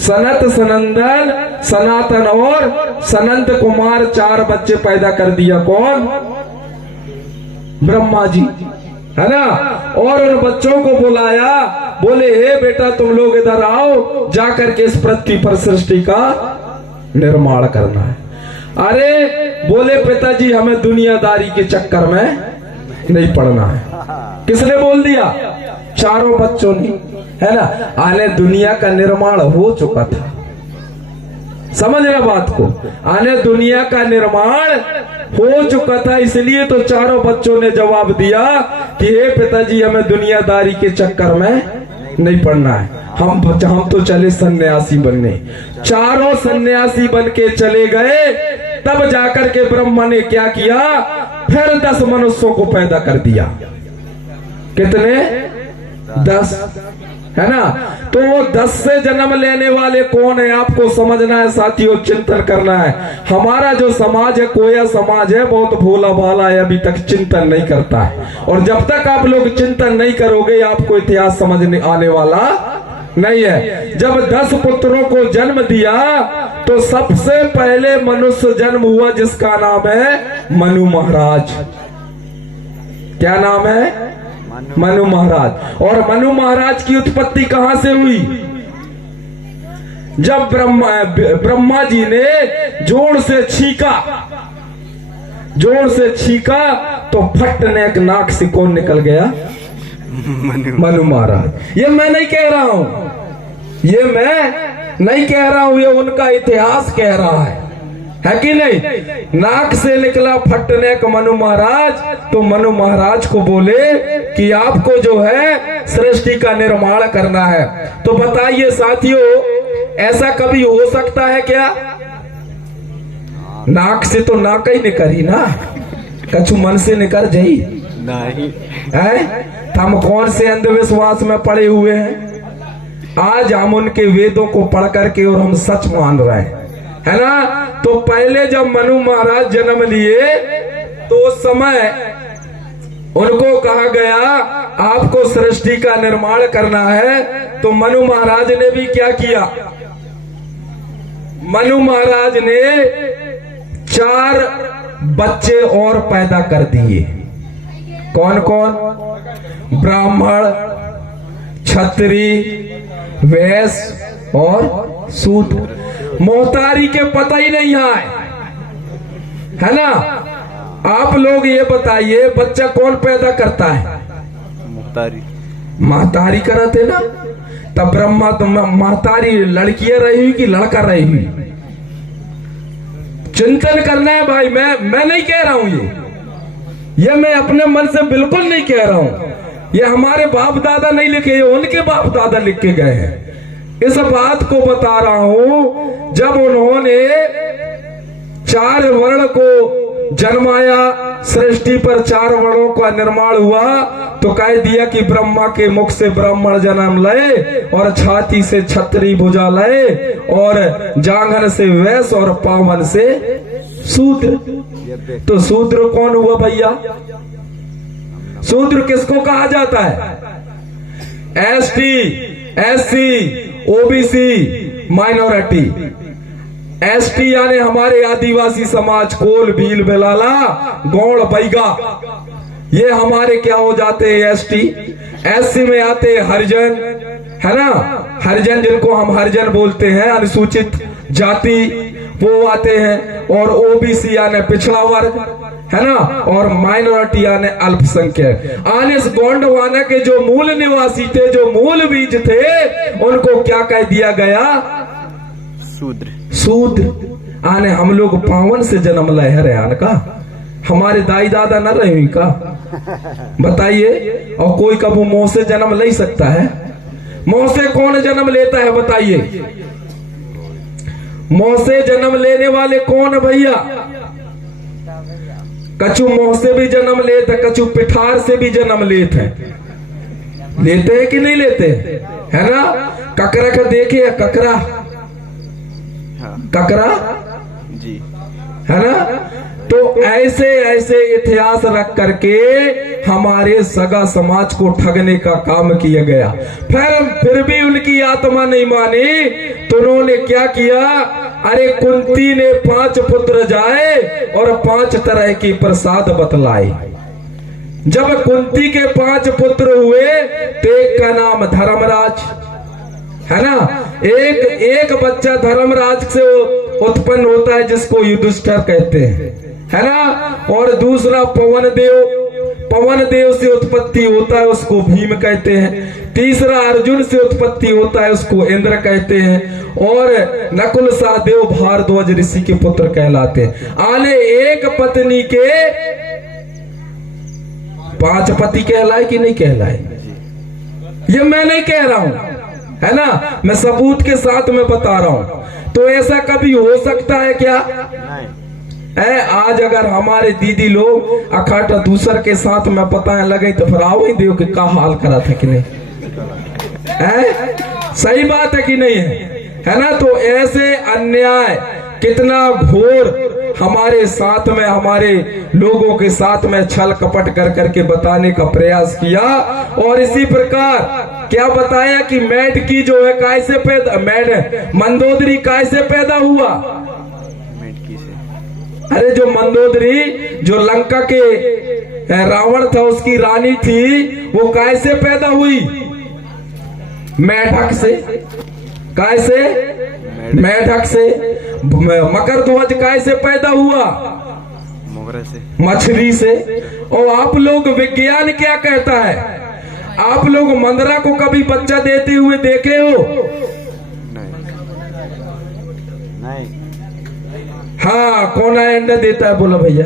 सनत, सनंदन, सनातन और सनंत कुमार 4 बच्चे पैदा कर दिया। कौन? ब्रह्मा जी, है ना। और उन बच्चों को बुलाया, बोले हे बेटा तुम लोग इधर आओ, जाकर के इस पृथ्वी पर सृष्टि का निर्माण करना है। अरे बोले पिताजी हमें दुनियादारी के चक्कर में नहीं पड़ना है। किसने बोल दिया? चारों बच्चों ने, है ना। आने दुनिया का निर्माण हो चुका था, समझना बात को। आने दुनिया का निर्माण हो चुका था, इसलिए तो चारों बच्चों ने जवाब दिया कि हे पिताजी हमें दुनियादारी के चक्कर में नहीं पड़ना है, हम तो चले सन्यासी बनने। चारों सन्यासी बन के चले गए। तब जाकर के ब्रह्मा ने क्या किया? फिर 10 मनुष्यों को पैदा कर दिया। कितने? 10, है ना। तो वो 10 से जन्म लेने वाले कौन है आपको समझना है साथियों, चिंतन करना है। हमारा जो समाज है, कोया समाज है, बहुत भोला भाला है, अभी तक चिंतन नहीं करता है। और जब तक आप लोग चिंतन नहीं करोगे आपको इतिहास समझने आने वाला नहीं है। जब 10 पुत्रों को जन्म दिया तो सबसे पहले मनुष्य जन्म हुआ जिसका नाम है मनु महाराज। क्या नाम है? मनु महाराज। और मनु महाराज की उत्पत्ति कहां से हुई? जब ब्रह्मा जी ने जोर से छीका तो फटने एक नाक से कौन निकल गया? मनु महाराज। ये मैं नहीं कह रहा हूं, ये उनका इतिहास कह रहा है कि नहीं। नाक से निकला फटने का मनु महाराज। तो मनु महाराज को बोले कि आपको जो है सृष्टि का निर्माण करना है। तो बताइए साथियों, ऐसा कभी हो सकता है क्या? नाक से तो नाक ही निकली ना, कछु मन से निकल जाई नहीं है। हम कौन से अंधविश्वास में पड़े हुए हैं? आज हम उनके वेदों को पढ़ करके और हम सच मान रहे हैं, है ना। तो पहले जब मनु महाराज जन्म लिए तो उस समय उनको कहा गया आपको सृष्टि का निर्माण करना है। तो मनु महाराज ने भी क्या किया? मनु महाराज ने 4 बच्चे और पैदा कर दिए। कौन कौन? ब्राह्मण, क्षत्रिय, वैश्य और शूद्र। मोहतारी के पता ही नहीं आए, है ना। आप लोग ये बताइए बच्चा कौन पैदा करता है? महतारी करते ना। तब ब्रह्मा तो महतारी लड़कियां रही हुई कि लड़का रही हुई? चिंतन करना है भाई। मैं नहीं कह रहा हूं ये मैं अपने मन से बिल्कुल नहीं कह रहा हूं। ये हमारे बाप दादा नहीं लिखे, ये उनके बाप दादा लिख के गए हैं। इस बात को बता रहा हूं, जब उन्होंने 4 वर्ण को जन्माया, सृष्टि पर 4 वर्णों का निर्माण हुआ, तो कह दिया कि ब्रह्मा के मुख से ब्राह्मण जन्म लए और छाती से क्षत्रिय भुजा लए और जांघन से वैश्य और पावन से शूद्र। तो शूद्र कौन हुआ भैया? शूद्र किसको कहा जाता है? ST, SC, OBC, minority. ST यानी हमारे आदिवासी समाज, कोल, भील, बेलाला, गौड़, बैगा, ये हमारे क्या हो जाते हैं? ST। SC में आते हैं हरिजन, है ना। हरिजन जिनको हम हरिजन बोलते हैं, अनुसूचित जाति, वो आते हैं। और OBC यानी पिछड़ा वर्ग, है ना। और माइनॉरिटी यानी अल्पसंख्यक। आने इस गोंडवाना के जो मूल निवासी थे, जो मूल बीज थे, उनको क्या कह दिया गया? शूद्र। आने हम लोग पावन से जन्म लाए हरियाणा का, हमारे दाई दादा न रहे का? बताइए। और कोई कबू मुंह से जन्म ले सकता है? मुंह से कौन जन्म लेता है बताइए? मुंह से जन्म लेने वाले कौन है भैया? कछु मुंह से भी जन्म लेते, कछु पिठार से भी जन्म लेते हैं कि नहीं लेते? है ना। ककरा का देखे, ककरा जी, है ना। तो ऐसे ऐसे इतिहास रख करके हमारे सगा समाज को ठगने का काम किया गया। फिर भी उनकी आत्मा नहीं मानी तो उन्होंने क्या किया, अरे कुंती ने 5 पुत्र जाए और 5 तरह की प्रसाद बतलाए। जब कुंती के 5 पुत्र हुए तो एक का नाम धर्मराज है ना, एक बच्चा धर्मराज से उत्पन्न होता है जिसको युधिष्ठिर कहते हैं, है ना, और दूसरा पवन देव से उत्पत्ति होता है, उसको भीम कहते हैं। तीसरा अर्जुन से उत्पत्ति होता है, उसको इंद्र कहते हैं। और नकुल सहदेव भारद्वाज ऋषि के पुत्र कहलाते हैं। आने एक पत्नी के 5 पति कहलाए कि नहीं कहलाए, ये मैं नहीं कह रहा हूं, है ना, मैं सबूत के साथ में बता रहा हूं। तो ऐसा कभी हो सकता है क्या? आज अगर हमारे दीदी लोग अखाटा दूसर के साथ में पता लगे तो फिर आओ ही देव के का हाल करा था कि नहीं सही बात है कि नहीं है ना। तो ऐसे अन्याय कितना घोर हमारे साथ में, हमारे लोगों के साथ में छल कपट कर करके बताने का प्रयास किया। और इसी प्रकार क्या बताया कि मेढकी जो है कैसे पैदा, मंदोदरी कैसे पैदा हुआ? अरे जो मंदोदरी जो लंका के रावण था उसकी रानी थी, वो कैसे पैदा हुई? मेढक से। कैसे? मेढक से। मकर ध्वज कैसे पैदा हुआ? मोगरे से, मछली से। और आप लोग विज्ञान क्या कहता है? आप लोग मंदरा को कभी बच्चा देते हुए देखे हो? नहीं। हाँ, कौन अंडा देता है? बोला भैया।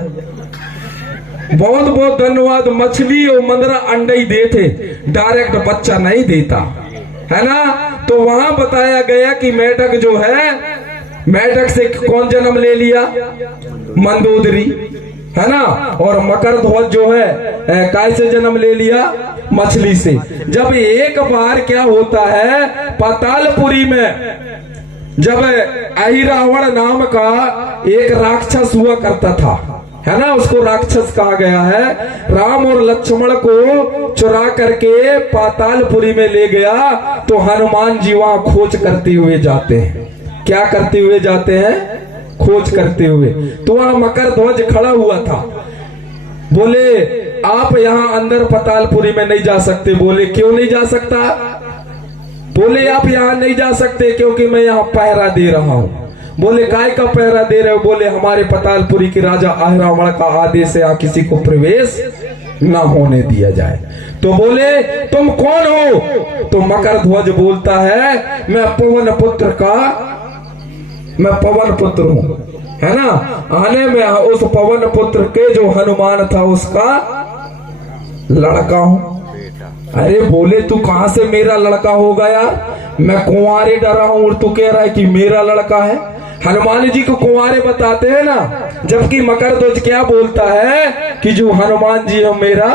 बहुत बहुत धन्यवाद। मछली और मंदरा अंडा ही देते, डायरेक्ट बच्चा नहीं देता, है ना। तो वहां बताया गया कि मेढक जो है, मेढक से कौन जन्म ले लिया? मंदोदरी, है ना। और मकर ध्वज जो है कैसे जन्म ले लिया? मछली से। जब एक बार क्या होता है, पातालपुरी में जब अहिरावण नाम का एक राक्षस हुआ करता था, है ना, उसको राक्षस कहा गया है। राम और लक्ष्मण को चुरा करके पातालपुरी में ले गया तो हनुमान जी वहां खोज करते हुए जाते हैं। क्या करते हुए जाते हैं? खोज करते हुए। तो वहां मकर ध्वज खड़ा हुआ था। बोले आप यहाँ अंदर पातालपुरी में नहीं जा सकते। बोले क्यों नहीं जा सकता? बोले आप यहाँ नहीं जा सकते क्योंकि मैं यहाँ पहरा दे रहा हूँ। बोले काय का पहरा दे रहे हो? बोले हमारे पातालपुरी के राजा अहिरावण का आदेश है यहाँ किसी को प्रवेश ना होने दिया जाए। तो बोले तुम कौन हो? तो मकर ध्वज बोलता है मैं पवन पुत्र हूँ, है ना। आने में उस पवन पुत्र के जो हनुमान था उसका लड़का हूँ। अरे बोले तू कहां से मेरा लड़का होगा यार? मैं कुंवारे डरा हूं और तू कह रहा है कि मेरा लड़का है। हनुमान जी को कुंवारे बताते हैं ना, जबकि मकर ध्वज क्या बोलता है कि जो हनुमान जी है मेरा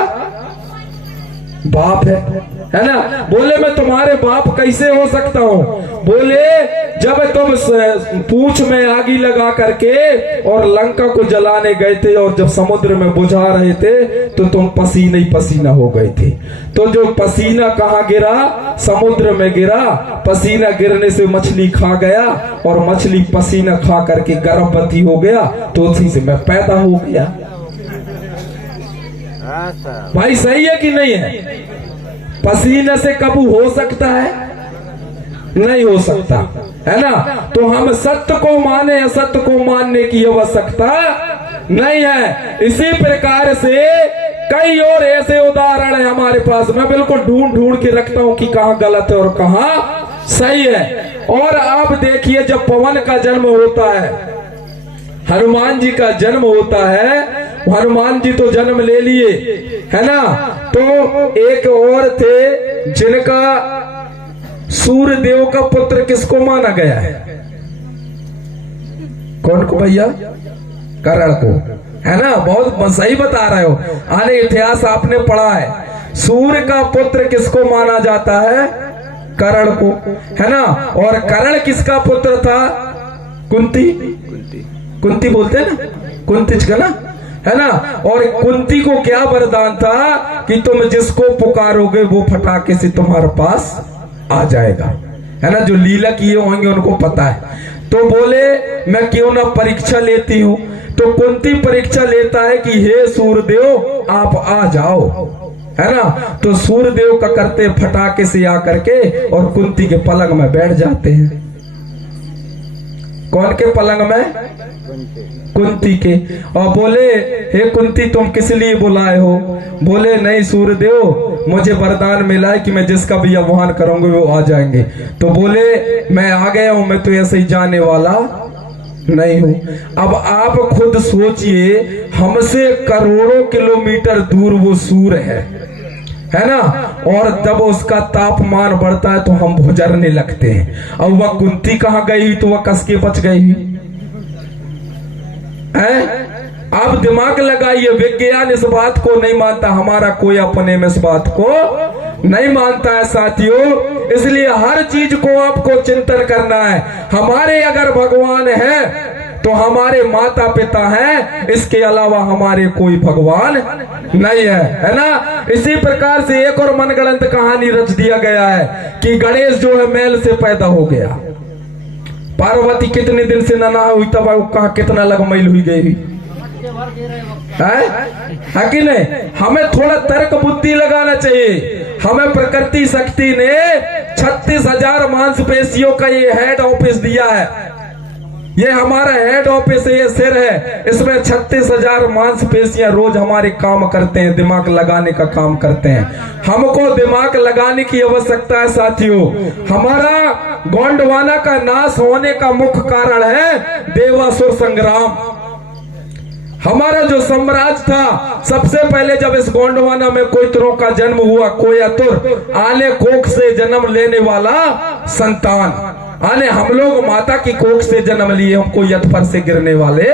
बाप है ना। बोले मैं तुम्हारे बाप कैसे हो सकता हूँ? बोले जब तुम पूंछ में आगी लगा करके और लंका को जलाने गए थे और जब समुद्र में बुझा रहे थे तो तुम पसीना ही पसीना हो गए थे। तो जो पसीना कहाँ गिरा? समुद्र में गिरा। पसीना गिरने से मछली खा गया और मछली पसीना खा करके गर्भवती हो गया, तो उसी से मैं पैदा हो गया। भाई सही है कि नहीं है? पसीने से कबू हो सकता है? नहीं हो सकता, है ना। तो हम सत्य को माने, असत्य को मानने की आवश्यकता नहीं है। इसी प्रकार से कई और ऐसे उदाहरण है हमारे पास। मैं बिल्कुल ढूंढ के रखता हूं कि कहां गलत है और कहां सही है। और आप देखिए जब पवन का जन्म होता है, हनुमान जी का जन्म होता है, हनुमान जी तो जन्म ले लिए, है ना। तो एक और थे जिनका सूर्य देव का पुत्र किसको माना गया है? कौन को भैया? कर्ण को, है ना। बहुत सही बता रहे हो। आने इतिहास आपने पढ़ा है। सूर्य का पुत्र किसको माना जाता है? कर्ण को, है ना। और कर्ण किसका पुत्र था? कुंती बोलते हैं ना, कुंती का ना। है ना। और कुंती को क्या वरदान था कि तुम जिसको पुकारोगे वो फटाके से तुम्हारे पास आ जाएगा, है ना। जो लीला किए होंगे उनको पता है। तो बोले मैं क्यों ना परीक्षा लेती हूँ। तो कुंती परीक्षा लेता है कि हे सूर्यदेव आप आ जाओ, है ना। तो सूर्यदेव का करते फटाके से आकर के और कुंती के पलंग में बैठ जाते हैं। कौन के पलंग में? कुंती के। और बोले हे कुंती तुम किस लिए बुलाए हो? बोले नहीं सूर्यदेव मुझे वरदान मिला है कि मैं जिसका भी आह्वान करूंगा वो आ जाएंगे। तो बोले मैं आ गया हूं, मैं तो ऐसे ही जाने वाला नहीं हूं। अब आप खुद सोचिए हमसे करोड़ों किलोमीटर दूर वो सूर्य है ना। और जब उसका तापमान बढ़ता है तो हम भुजरने लगते हैं। अब वह कुंती कहाँ गई तो वह कस के बच गई है। आप दिमाग लगाइए, विज्ञान इस बात को नहीं मानता, हमारा कोई अपने में इस बात को नहीं मानता है साथियों। इसलिए हर चीज को आपको चिंतन करना है। हमारे अगर भगवान है तो हमारे माता पिता हैं, इसके अलावा हमारे कोई भगवान नहीं है ना। इसी प्रकार से एक और मनगढ़ंत कहानी रच दिया गया है कि गणेश जो है मैल से पैदा हो गया। पार्वती कितने दिन से नहा हुई तब कहा कितना लग मैल हुई गई है कि नहीं। हमें थोड़ा तर्क बुद्धि लगाना चाहिए। हमें प्रकृति शक्ति ने 36,000 मांसपेशियों का ये हेड ऑफिस दिया है। ये हमारा हेड ऑफिस है, ये सिर है, इसमें 36,000 मांसपेशियां रोज हमारे काम करते हैं, दिमाग लगाने का काम करते हैं। हमको दिमाग लगाने की आवश्यकता है साथियों। हमारा गोंडवाना का नाश होने का मुख्य कारण है देवासुर संग्राम। हमारा जो साम्राज्य था, सबसे पहले जब इस गोंडवाना में कोयतरों का जन्म हुआ, कोयतुर आने कोख से जन्म लेने वाला संतान, आने हम लोग माता की कोख से जन्म लिए, हम कोई यथपर से गिरने वाले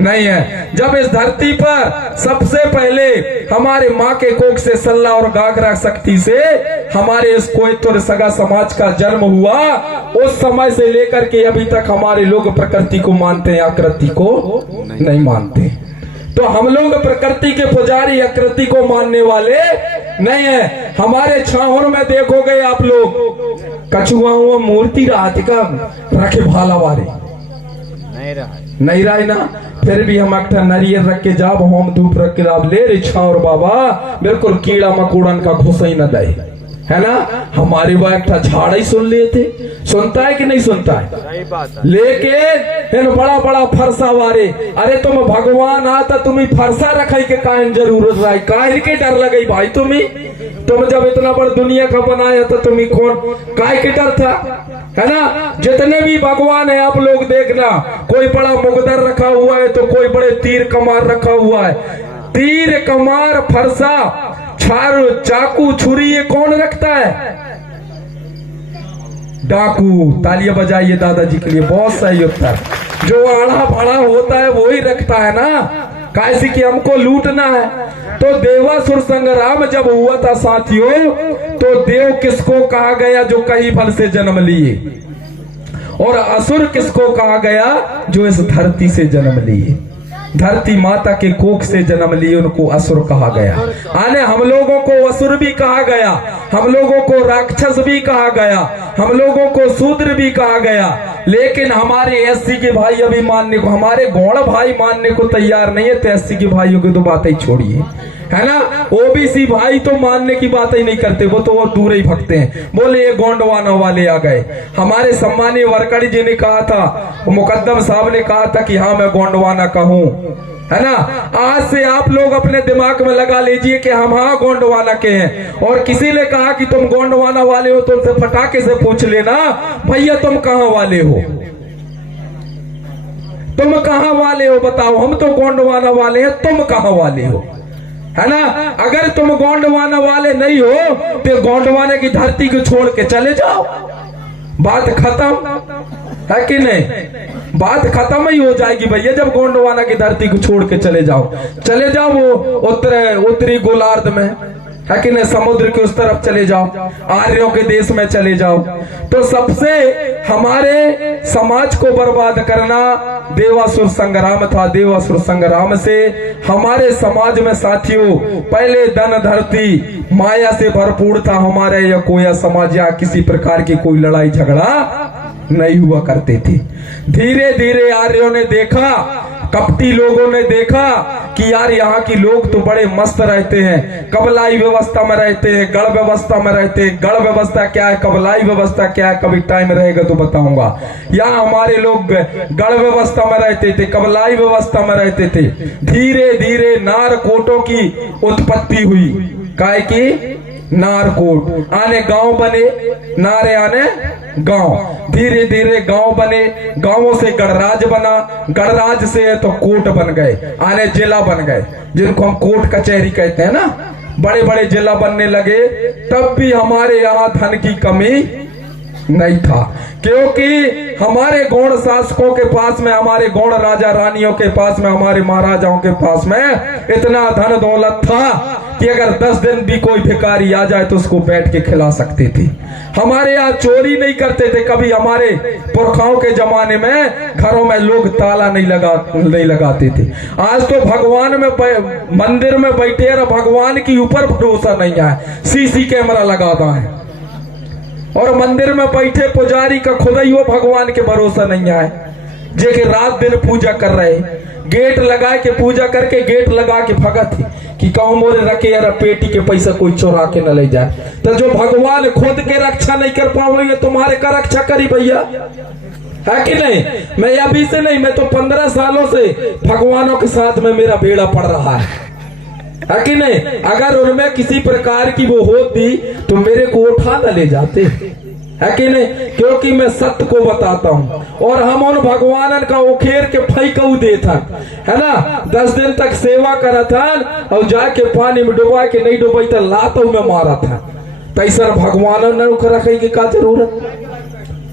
नहीं है। जब इस धरती पर सबसे पहले हमारे माँ के कोख से सल्ला और गागरा शक्ति से हमारे इस कोयतुर सगा समाज का जन्म हुआ, उस समय से लेकर के अभी तक हमारे लोग प्रकृति को मानते हैं, आकृति को नहीं मानते। तो हम लोग प्रकृति के पुजारी, आकृति को मानने वाले नहीं है। हमारे छाहोर में देखोगे आप लोग कछुआ हुआ मूर्ति रात का रखे भाला वाले नहीं रहा ना। फिर भी हम अक्टा नारियल रख के जाब, होम धूप रख के जाब ले रे छावर बाबा, बिल्कुल कीड़ा मकोड़न का घुस ही न दे, है ना। हमारे वह एक झाड़ ही सुन लेते, सुनता है कि नहीं सुनता है। लेकिन बड़ा बड़ा फरसा वारे, अरे तुम भगवान आता तुम्हें फरसा रखाई के काहे जरूरत रहा, काहे के डर लगे भाई तुम जब इतना बड़ दुनिया का बनाया था तुम्हें कौन काहे के डर था, है ना। जितने भी भगवान है आप लोग देखना, कोई बड़ा मुगदर रखा हुआ है तो कोई बड़े तीर कमार रखा हुआ है। तीर कमार फरसा छारू चाकू छुरी ये कौन रखता है? डाकू। तालियां बजाइए दादाजी के लिए, बहुत सही उत्तर। जो आड़ा फाड़ा होता है वो ही रखता है ना, कैसे कि हमको लूटना है। तो देवासुर संग्राम जब हुआ था साथियों, तो देव किसको कहा गया? जो कहीं फल से जन्म लिए। और असुर किसको कहा गया? जो इस धरती से जन्म लिए, धरती माता के कोख से जन्म लिए, उनको असुर कहा गया। आने हम लोगों को असुर भी कहा गया, हम लोगों को राक्षस भी कहा गया, हम लोगों को शूद्र भी कहा गया। लेकिन हमारे एससी के भाई अभी मानने को, हमारे गौड़ भाई मानने को तैयार नहीं है। तो एससी के भाइयों की तो बात ही छोड़िए, है ना। ओबीसी भाई तो मानने की बात ही नहीं करते, वो तो वो दूर ही भगते हैं। बोले ये गोंडवाना वाले आ गए। हमारे सम्मानीय वरकड़ी जी ने कहा था, मुकद्दम साहब ने कहा था कि हाँ मैं गोंडवाना का हूँ, है ना। आज से आप लोग अपने दिमाग में लगा लीजिए कि हम हाँ गोंडवाना के हैं। और किसी ने कहा कि तुम गोंडवाना वाले हो तो उनसे फटाके से पूछ लेना, भैया तुम कहाँ वाले हो, तुम कहाँ वाले हो बताओ। हम तो गोंडवाना वाले हैं, तुम कहाँ वाले हो, है ना। अगर तुम गोंडवाना वाले नहीं हो तो गोंडवाने की धरती को छोड़ के चले जाओ, बात खत्म है कि नहीं। बात खत्म ही हो जाएगी भैया जब गोंडवाना की धरती को छोड़ के चले जाओ वो उत्तरी गोलार्ध में, है कि नहीं, समुद्र के उस तरफ चले जाओ, आर्यों के देश में चले जाओ। तो सबसे हमारे समाज को बर्बाद करना देवासुर संग्राम था। देवासुर संग्राम से हमारे समाज में साथियों पहले धन धरती माया से भरपूर था हमारे, या कोई समाज या किसी प्रकार की कोई लड़ाई झगड़ा नहीं हुआ करते थे। धीरे धीरे आर्यों ने देखा, कपटी लोगों ने देखा कि यार यहाँ की लोग तो बड़े मस्त रहते हैं, कबलाई व्यवस्था में रहते हैं, गढ़ व्यवस्था में रहते हैं। गढ़ व्यवस्था क्या है, कबलाई व्यवस्था क्या है, कभी टाइम रहेगा तो बताऊंगा। यहाँ हमारे लोग गढ़ व्यवस्था में रहते थे, कबलाई व्यवस्था में रहते थे। धीरे धीरे नारकोटों की उत्पत्ति हुई। काय की नारकोट आने गांव बने, नारे आने गांव, धीरे धीरे गांव बने, गांवों से गणराज बना, गणराज से है तो कोट बन गए, आने जिला बन गए, जिनको हम कोर्ट कचहरी कहते हैं ना, बड़े बड़े जिला बनने लगे। तब भी हमारे यहाँ धन की कमी नहीं था, क्योंकि हमारे गौड़ शासकों के पास में, हमारे गौड़ राजा रानियों के पास में, हमारे महाराजाओं के पास में इतना धन दौलत था कि अगर 10 दिन भी कोई भिखारी आ जाए तो उसको बैठ के खिला सकते थे। हमारे यहाँ चोरी नहीं करते थे कभी। हमारे पुरखाओं के जमाने में घरों में लोग ताला नहीं लगाते थे। आज तो भगवान में मंदिर में बैठे और भगवान के ऊपर भरोसा नहीं है, सीसी कैमरा लगाता है, और मंदिर में बैठे पुजारी का खुदा ही वो भगवान के भरोसा नहीं है, जे के रात दिन पूजा कर रहे, गेट लगा के पूजा करके गेट लगा के भगत कि कहूं मोरे रखे यार पेटी के पैसा कोई चुरा के न ले जाए। तो जो भगवान खुद के रक्षा नहीं कर पाओगे तुम्हारे का रक्षा करी भैया, है कि नहीं। मैं अभी से नहीं, मैं तो 15 सालों से भगवानों के साथ में मेरा बेड़ा पड़ रहा है कि नहीं। अगर उनमें किसी प्रकार की वो होती तो मेरे को उठा न ले जाते, है कि नहीं, क्योंकि मैं सत्य को बताता हूँ। और हम उन भगवान का उखेर के फैकऊ देता है ना, 10 दिन तक सेवा करा था और जाके पानी में डुबा के नहीं डुबाई तो लातों में मारा था। तैसर भगवान ने रखे की का जरूरत,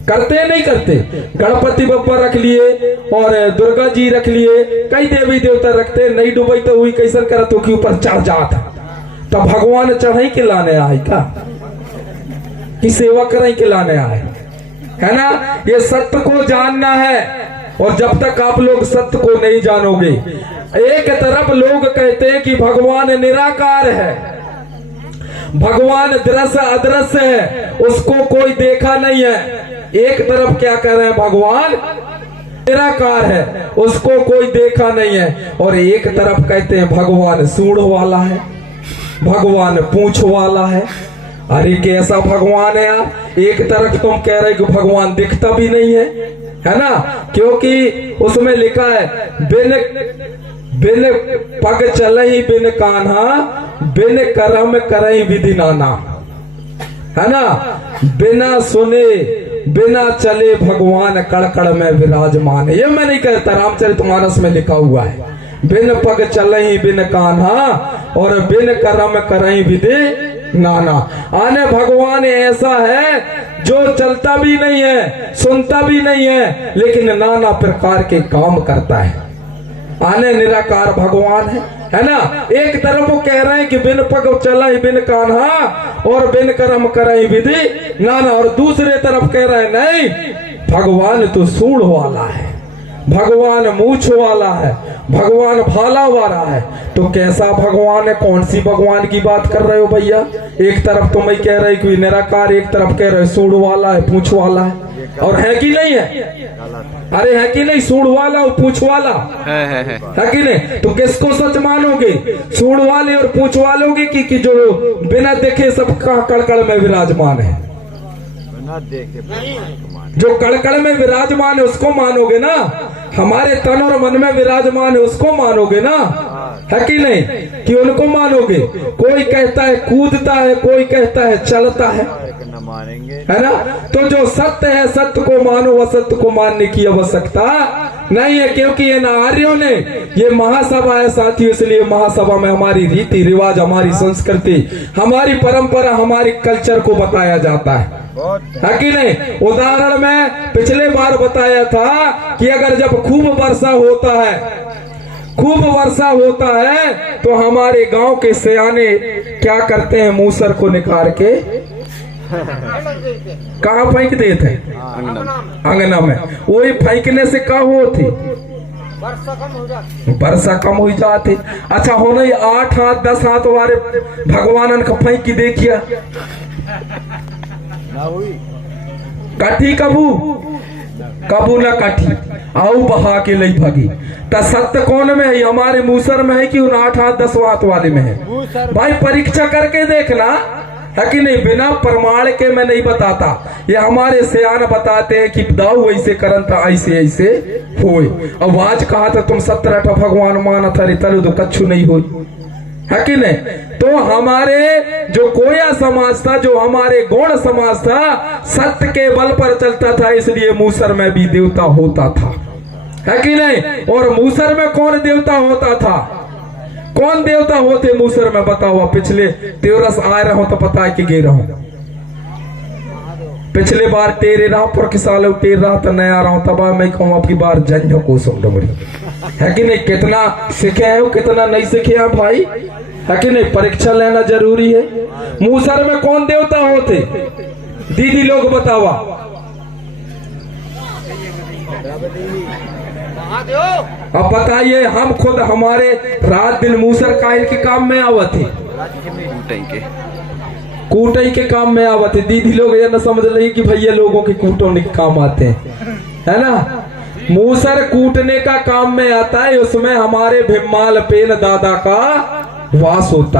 करते नहीं करते। गणपति बप्पा रख लिए और दुर्गा जी रख लिए, कई देवी देवता रखते, नहीं डुबाई तो हुई कैसन करा तो के ऊपर चढ़ जाता। तो भगवान चढ़ाई के लाने आए का कि सेवा कराई के लाने आए, है ना। ये सत्य को जानना है, और जब तक आप लोग सत्य को नहीं जानोगे, एक तरफ लोग कहते हैं कि भगवान निराकार है, भगवान दृश्य अदृश्य है, उसको कोई देखा नहीं है। एक तरफ क्या कह रहे हैं, भगवान निराकार है, उसको कोई देखा नहीं है। और एक तरफ कहते हैं भगवान सूंड वाला है, भगवान पूंछ वाला है। अरे कैसा भगवान है यार। एक तरफ तुम कह रहे कि भगवान दिखता भी नहीं है ना, क्योंकि उसमें लिखा है बिन पग चलई बिन कान्हा, बिन करम करई विधि नाना, है ना। बिना सुने बिना चले भगवान कड़कड़ में विराजमान है। ये मैं नहीं कहता, रामचरितमानस में लिखा हुआ है, बिन पग चलई बिन कान्हा और बिन करम करई विधि नाना। आने भगवान ऐसा है जो चलता भी नहीं है, सुनता भी नहीं है, लेकिन नाना प्रकार के काम करता है। आने निराकार भगवान है ना। एक तरफ वो कह रहे हैं कि बिन पग चलाई बिन कान्हा और बिन कर्म करई विधि नाना, और दूसरे तरफ कह रहे हैं नहीं, भगवान तो सूंड वाला है, भगवान मूछ वाला है, भगवान भाला वाला है। तो कैसा भगवान है, कौन सी भगवान की बात कर रहे हो भैया। एक तरफ तो मैं कह रही कि निराकार, एक तरफ कह रहे सूंड वाला है, पूंछ वाला है, और है कि नहीं है। अरे है कि नहीं, सूंड वाला और पूंछ वाला है कि नहीं। तो किसको सच मानोगे, सूंड वाले और पूंछ वालोगे कि जो बिना देखे सबका कड़कड़ में विराजमान है। जो कड़कड़ में विराजमान है उसको मानोगे ना, हमारे तन और मन में विराजमान है उसको मानोगे ना, है कि नहीं, कि उनको मानोगे। कोई कहता है कूदता है, कोई कहता है चलता है ना। तो जो सत्य है सत्य को मानो, असत्य को मानने की आवश्यकता नहीं है, क्योंकि ये नारियों ने, ये महासभा है साथियों, इसलिए महासभा में हमारी रीति रिवाज, हमारी संस्कृति, हमारी परंपरा, हमारी कल्चर को बताया जाता है कि नहीं। उदाहरण में पिछले बार बताया था कि अगर जब खूब वर्षा होता है खूब वर्षा होता है तो हमारे गांव के सियाने क्या करते हैं, मूसर को निकाल के कहाँ फेंक देते हैं, अंगना में। वही फेंकने से क्या होती, वर्षा कम हो जाती। अच्छा हो नहीं 8 हाथ 10 हाथ वाले भगवानन का फेंक की देखिया, काठी कबू कबू न काठी आओ बहा के लई भागी। तो सत्य कौन में है, हमारे मूसर में है कि उन 8 हाथ 10 हाथ वाले में है? भाई परीक्षा करके देखना है कि नहीं, बिना प्रमाण के मैं नहीं बताता। ये हमारे सियान बताते हैं कि दाऊ ऐसे करन था, ऐसे ऐसे होए। अब आज कहा था तुम 17 भगवान माना था रे, तले तो कच्छु नहीं हुई है कि नहीं। तो हमारे जो कोया समाज था, जो हमारे गौड़ समाज था, सत्य के बल पर चलता था, इसलिए मूसर में भी देवता होता था, है कि नहीं। और मूसर में कौन देवता होता था, कौन देवता होते मूसर में बताओ। पिछले तेरस आए रहो तो पता है कि गे रहो, पिछले बार तेरे रहा पर के साल तेर रहा तो नया रहा तब मैं कहूँ आपकी बार जंजो को सुन डमरी, है कि नहीं। कितना सीखे है कितना नहीं सीखे है भाई, है कि नहीं। परीक्षा लेना जरूरी है। मूसर में कौन देवता होते दीदी लोग बतावा। अब बताइए, हम खुद हमारे रात दिन मूसर कायल के काम में आवत थे, कूटई के काम में आवत है। दीदी लोग ये न समझ रही कि भैया लोगों के कूटने के काम आते हैं, है ना। मूसर कूटने का काम में आता है, उसमें हमारे भिम्माल पेन दादा का वास होता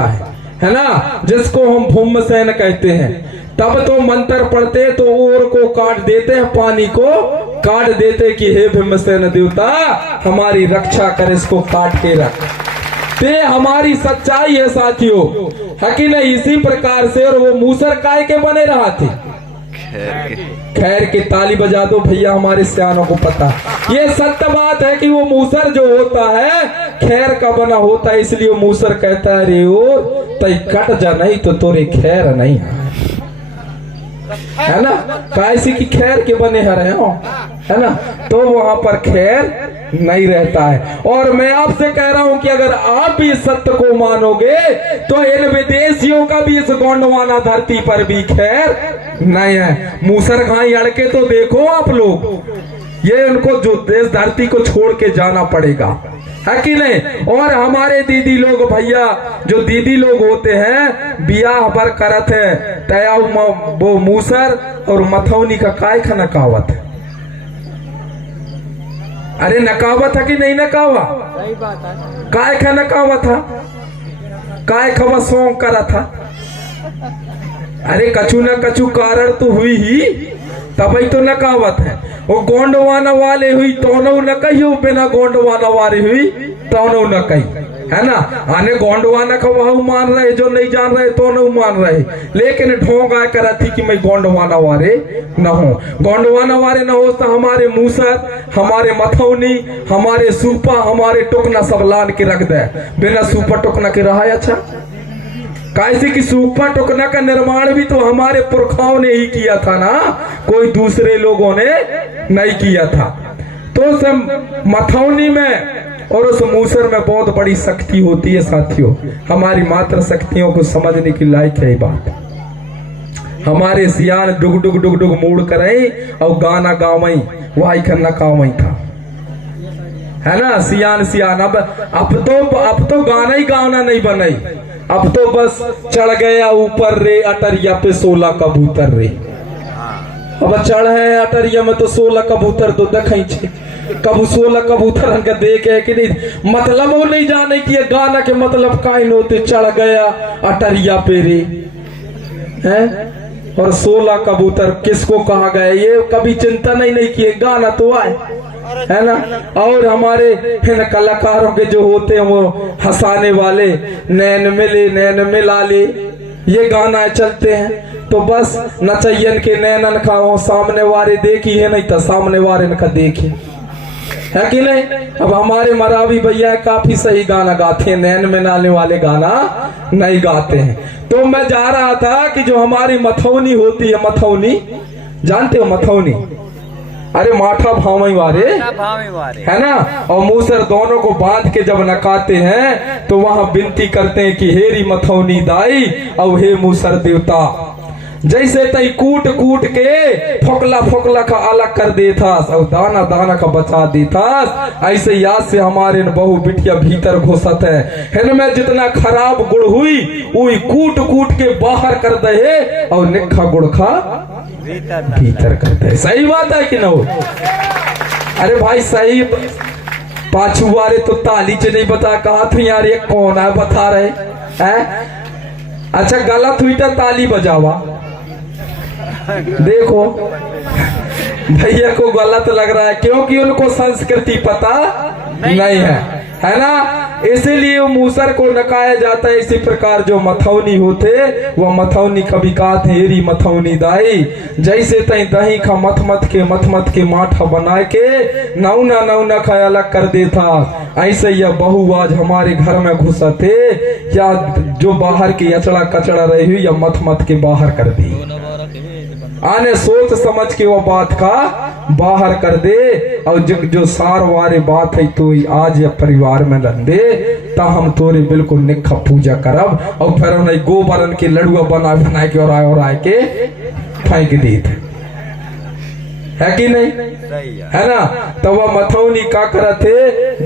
है ना, जिसको हम भूमसेन कहते हैं। तब तो मंत्र पढ़ते तो ओर को काट देते हैं, पानी को काट देते कि हे भीमसेन देवता हमारी रक्षा कर, इसको काट के रख। ते हमारी सच्चाई है साथियों, है कि नहीं। इसी प्रकार से, और वो मूसर काय के बने रहा थे, खैर के ताली बजा दो भैया, हमारे सियानों को पता। ये सत्य बात है कि वो मूसर जो होता है खैर का बना होता है, इसलिए मूसर कहता है रे ओ तई कट जा, नहीं तो तोरे खैर नहीं है ना। कैसे की खैर के बने रहे हो, है ना। तो वहां पर खैर नहीं रहता है। और मैं आपसे कह रहा हूं कि अगर आप भी इस सत्य को मानोगे तो इन विदेशियों का भी इस गोंडवाना धरती पर भी खैर नहीं है। मूसर घाई अड़के तो देखो आप लोग, ये उनको जो देश धरती को छोड़ के जाना पड़ेगा, है कि नहीं। और हमारे दीदी लोग भैया, जो दीदी लोग होते हैं बियाह बर करत है, तया वो मूसर और मथौनी का काय खा नकावत है। अरे नकावत है कि नहीं नकावा, सही बात है। काय खा नकावत था, काय खवा सोंग करा था। अरे कछु न कछु कारण तो हुई ही, तभी तो नकावत है। वो गोंडवाना वाले हुई तो न कही, बिना गोंडवाना वाले हुई तो न कही, है ना। आने गोंडवाना का वह मान रहे, जो नहीं जान रहे तो न मान रहे, लेकिन ढोंग आ कर थी कि मैं गोंडवाना वाले न हो। गोंडवाना वाले न हो तो हमारे मूसर, हमारे मथौनी, हमारे सूपा, हमारे टुकना सब लान के रख दे। बिना सूपा टुकना के रहा अच्छा। कैसे कि सूपा टुकना का निर्माण भी तो हमारे पुरखाओं ने ही किया था ना, कोई दूसरे लोगों ने नहीं किया था। तो सब मथौनी में और उस मूसर में बहुत बड़ी शक्ति होती है साथियों। हमारी मात्र शक्तियों को समझने की लायक है बात। हमारे सियान डुग डुग डुग डुग मूड करें और गाना गावई, वाई करना कावई था, है ना। सियान सियान अब तो गाना ही गाना नहीं बनाई, अब तो बस चढ़ गया ऊपर रे अटरिया पे 16 कबूतर रे। अब चढ़ है अटरिया में तो 16 कबूतर तो देखे कबू 16 कबूतर का देखे कि नहीं, मतलब वो नहीं जाने कि गाना के मतलब काइन होते। चढ़ गया अटरिया पे रे है, और 16 कबूतर किसको कहा गया ये कभी चिंता नहीं किए, गाना तो आए, है ना। और हमारे इन कलाकारों के जो होते हैं वो हंसाने वाले, नैन मिले नैन मिला ले, ये गाना चलते हैं। तो बस नचैयन के नैनन का सामने वाले देखी है, नहीं तो सामने वाले का देखी, है कि नहीं। अब हमारे मरावी भैया काफी सही गाना गाते हैं, नैन में नाले वाले गाना नहीं गाते हैं। तो मैं जा रहा था कि जो हमारी मथौनी होती है, मथौनी जानते हो, मथौनी अरे माठा भावई वारे है ना। और मूसर दोनों को बांध के जब नकाते हैं तो वहां विनती करते हैं कि हेरी मथौनी दाई और हे मूसर देवता, जैसे तई कूट कूट के फोकला फोकला का अलग कर देता और दाना दाना का बचा देता, ऐसे याद से हमारे बहु बिटिया भीतर घुसत है इनमें जितना खराब गुड़ हुई वही कूट कूट के बाहर कर दे और निखा गुड़ खा भीतर कर दे। सही बात है कि न हो? अरे भाई सही। पाछू वाले तो ताली च नहीं बता कहा था यार ये कौन है बता रहे हैं। अच्छा गलत हुई तो ताली बजावा। देखो भैया को गलत लग रहा है क्योंकि उनको संस्कृति पता नहीं है ना। इसीलिए वो मूसर को नकाया जाता है। इसी प्रकार जो मथौनी होते वह मथौनी कभी कहते हेरी मथौनी दाई, जैसे तई दही का मथ मथ के माठा बना के नौना का अलग कर देता, ऐसे यह बहु आज हमारे घर में घुसा थे या जो बाहर की अचड़ा कचड़ा रही हुई या मथ के बाहर कर दी। आने सोच समझ के वो बात का बाहर कर दे और जो सार वारे बात है तो आज या परिवार में रख दे ता हम तोरे बिल्कुल निखा पूजा करब और फिर उन्हें गोबरन के लड़ुआ बना के और आए के फेंक दी थे। है कि नहीं? है ना। तो वह मथौनी का करते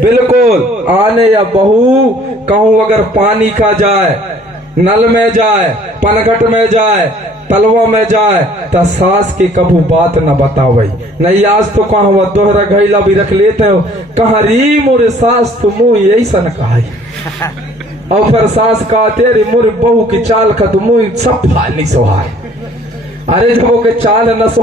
बिल्कुल आने या बहू कहूं अगर पानी का जाए, नल में जाए, पनघट में जाए, तलवा में जाए तो सास के कबू बात न बतावे नहीं। आज तो कहा हुआ दोहरा घैला भी रख लेते हो कहा री मोरे सास तो मुँह यही सन कहा और फिर सास कहा तेरे मोरे बहू की चाल का तो मुँह सब फाल नहीं सोहा। अरे जब वो के चाल न सो